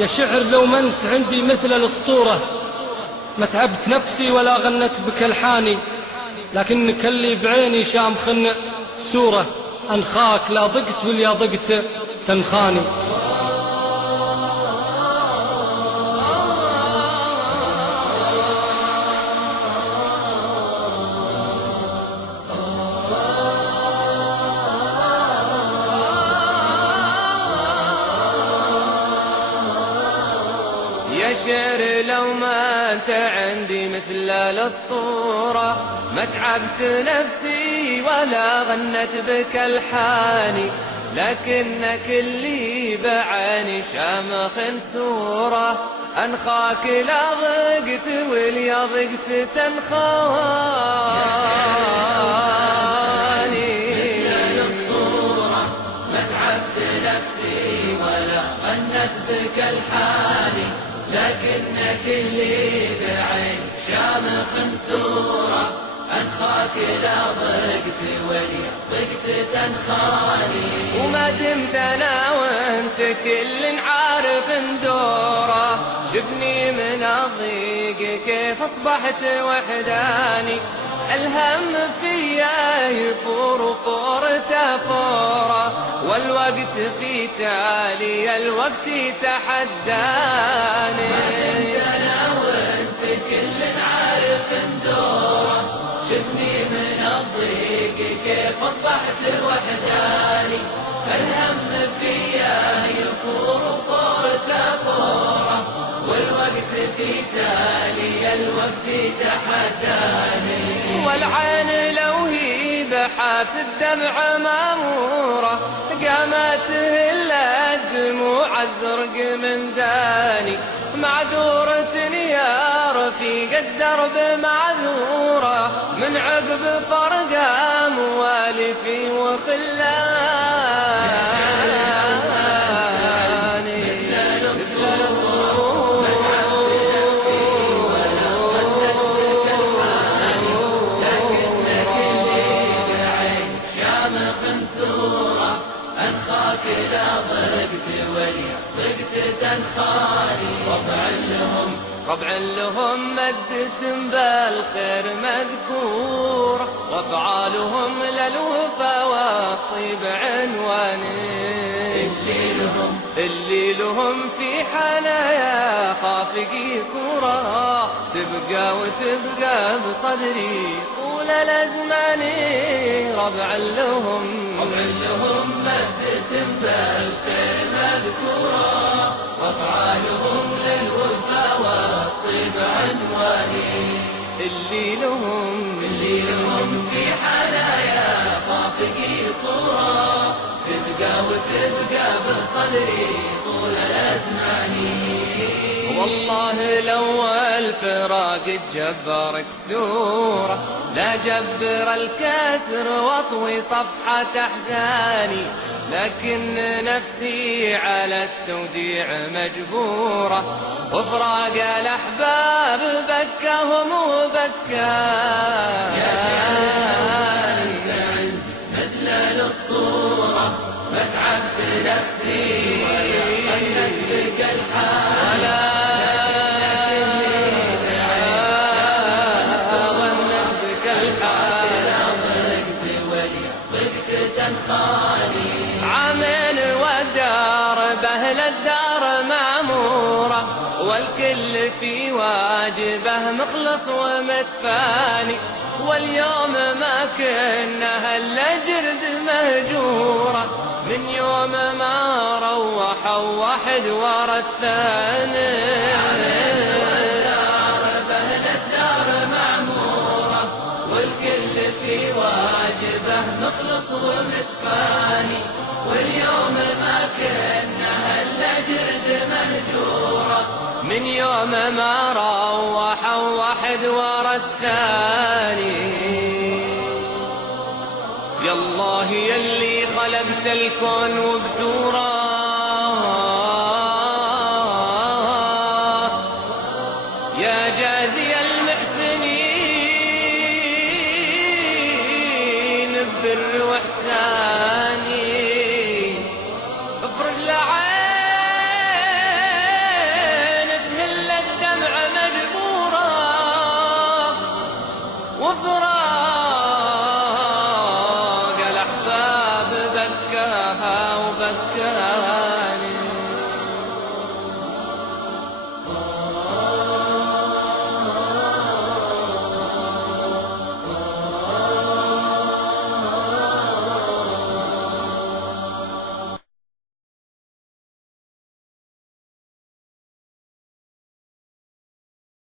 يا شعر لو ما انت عندي مثل الأسطورة، ما تعبت نفسي ولا غنت بك الحاني، لكنك اللي بعيني شامخن سورة، أنخاك لا ضقت واليا ضقت تنخاني. يا شعر لو ما انت عندي مثل الاسطورة، ما تعبت نفسي ولا غنت بك الحاني، لكنك اللي بعيني شامخ سورة، انخاك لا ضقت واليا ضقت تنخاني. ما تعبت نفسي ولا غنت بك الحاني، لكنك اللي بعين شامخ سورة، أنخاك لا ضقت واليا ضقت تنخاني. وما دمت أنا وانت كل عارف ندوره، شفني من الضيق كيف أصبحت وحداني، الهم فيا يفور وفور تفوره، والوقت في تالي الوقت تحداني. ما دمت أنا وانت كل عارف ندوره، شفني من الضيق كيف أصبحت وحداني، الهم فيا يفور وفور تفوره، والوقت في تالي الوقت تحداني. والعين لو هي بحبس الدمع مامورة، قامت إلا الدموع الزرق من داني، معذورة يا رفيق الدرب معذورة، من عقب فرق موالفي وخلاني. أنخاك لا ضقت واليا ضقت تنخاني. ربع لهم مدة بالخير مذكورة، وافعالهم للوفا والطيب عنواني، اللي لهم في حنايا خافقي صورة، تبقى وتبقى بصدري طول الأزمان. ربع لهم مدة بالخير مذكورة، وافعالهم للوفا والطيب عنواني، اللي لهم في حنايا خافقي صورة، تبقى وتبقى بصدري طول الأزمان. والله لو الفراق تجبر كسورة، لا جبر الكسر واطوي صفحة أحزاني، لكن نفسي على التوديع مجبورة، وفراق الأحباب بكاهم وبكاني. يا شعر أنت عندي مثل الأسطورة، ما تعبت نفسي ولا غنت بك الحاني، عامين والدار بأهل الدار مأمورة، والكل في واجبه مخلص ومتفاني، واليوم ما كنا هلا جرد مهجورة، من يوم ما روحوا واحد ورا الثاني. مخلص ومتفاني، واليوم ما كنا هلا جرد مهجورة، من يوم ما روحوا واحد ورا الثاني. يا الله يلي خلقت الكون وبثوره، يا جازي المحسنين ببر واحساني، افرج لعين بكاها وبكاها